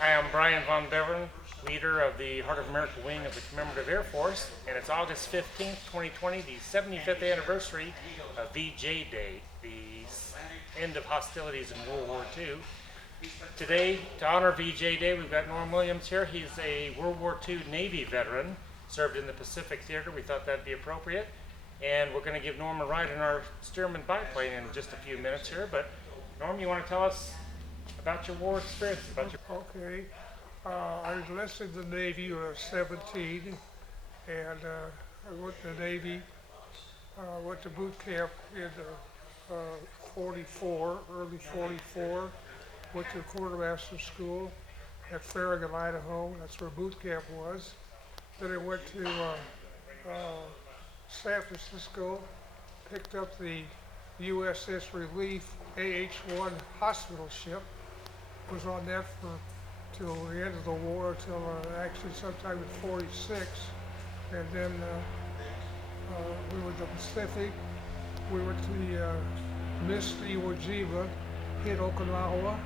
I am Brian Von Beveren, leader of the Heart of America wing of the Commemorative Air Force, and it's August 15th, 2020, the 75th anniversary of VJ Day, the end of hostilities in World War II. Today, to honor VJ Day, we've got Norm Williams here. He's a World War II Navy veteran, served in the Pacific Theater. We thought that'd be appropriate. And we're going to give Norm a ride in our Stearman biplane in just a few minutes here. But Norm, you want to tell us about your war experience? Okay. I was enlisted in the Navy when I was 17, and I went to the Navy, went to boot camp in 44, early 44, went to quartermaster school at Farragut, Idaho. That's where boot camp was. Then I went to San Francisco, picked up the USS Relief AH-1 hospital ship, was on that till the end of the war, till actually sometime in 46, and then we were in the Pacific. We went to the missed Iwo Jima, hit Okinawa,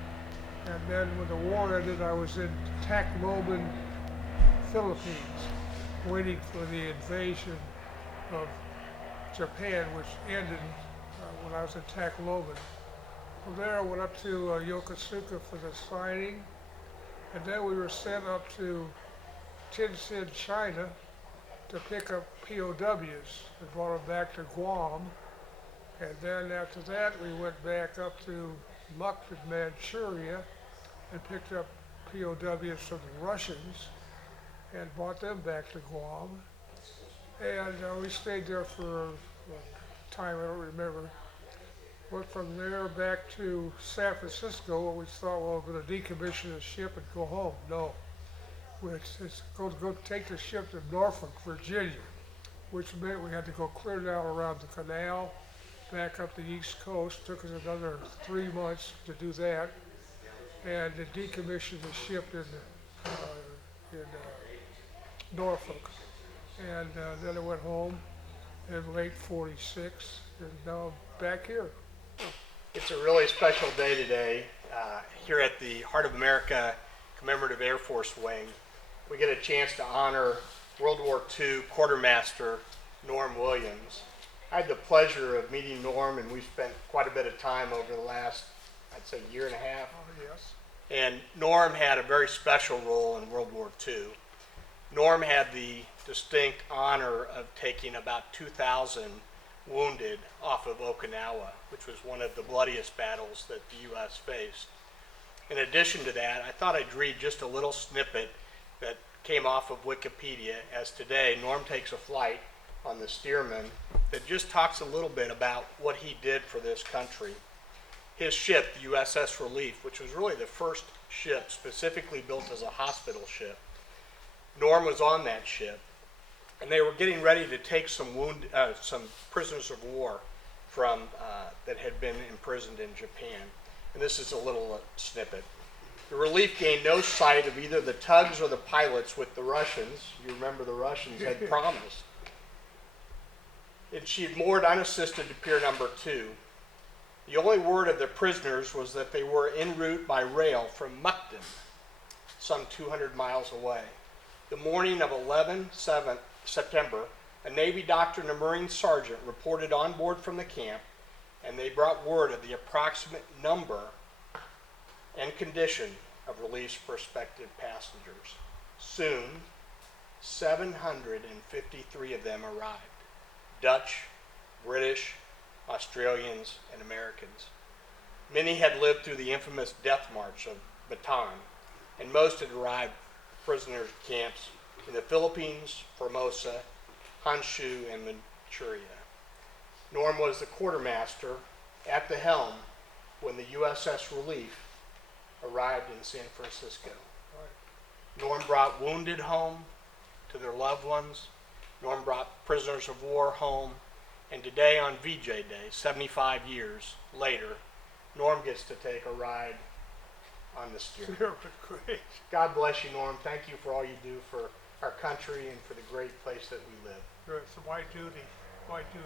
and then when the war ended, I was in Tacloban, Philippines, waiting for the invasion of Japan, which ended when I was in Tacloban. From there, I went up to Yokosuka for the signing, and then we were sent up to Tientsin, China, to pick up POWs and brought them back to Guam. And then after that, we went back up to Mukden, Manchuria, and picked up POWs from the Russians and brought them back to Guam. And we stayed there for a time, I don't remember. Went from there back to San Francisco, we thought, well, we're going to decommission the ship and go home. No. It's going to go take the ship to Norfolk, Virginia, which meant we had to go clear down around the canal, back up the East Coast. Took us another 3 months to do that, and to decommission the ship in Norfolk. And then I went home in late 46, and now I'm back here. It's a really special day today here at the Heart of America Commemorative Air Force Wing. We get a chance to honor World War II Quartermaster Norm Williams. I had the pleasure of meeting Norm, and we spent quite a bit of time over the last, I'd say, year and a half. Oh, yes. And Norm had a very special role in World War II. Norm had the distinct honor of taking about 2,000 wounded off of Okinawa, which was one of the bloodiest battles that the U.S. faced. In addition to that, I thought I'd read just a little snippet that came off of Wikipedia, as today Norm takes a flight on the Stearman that just talks a little bit about what he did for this country. His ship, the USS Relief, which was really the first ship specifically built as a hospital ship, Norm was on that ship, and they were getting ready to take some prisoners of war from that had been imprisoned in Japan. And this is a little snippet. The Relief gained no sight of either the tugs or the pilots with the Russians. You remember the Russians had promised. And she had moored unassisted to pier number 2. The only word of the prisoners was that they were en route by rail from Mukden, some 200 miles away. The morning of 11 September, a Navy doctor and a Marine sergeant reported on board from the camp, and they brought word of the approximate number and condition of released prospective passengers. Soon, 753 of them arrived. Dutch, British, Australians, and Americans. Many had lived through the infamous death march of Bataan, and most had arrived prisoners camps in the Philippines, Formosa, Honshu, and Manchuria. Norm was the quartermaster at the helm when the USS Relief arrived in San Francisco. Norm brought wounded home to their loved ones. Norm brought prisoners of war home. And today on VJ Day, 75 years later, Norm gets to take a ride on the Stearman. Great. God bless you, Norm. Thank you for all you do for our country and for the great place that we live. It's my duty. My duty.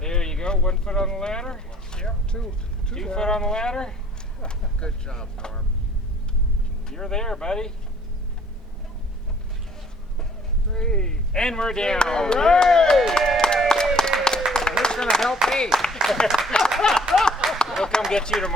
There you go. 1 foot on the ladder. Yep, two 2 down. foot on the ladder. Good job, Norm. You're there, buddy. 3. And we're down. Who's gonna help me? We'll come get you tomorrow.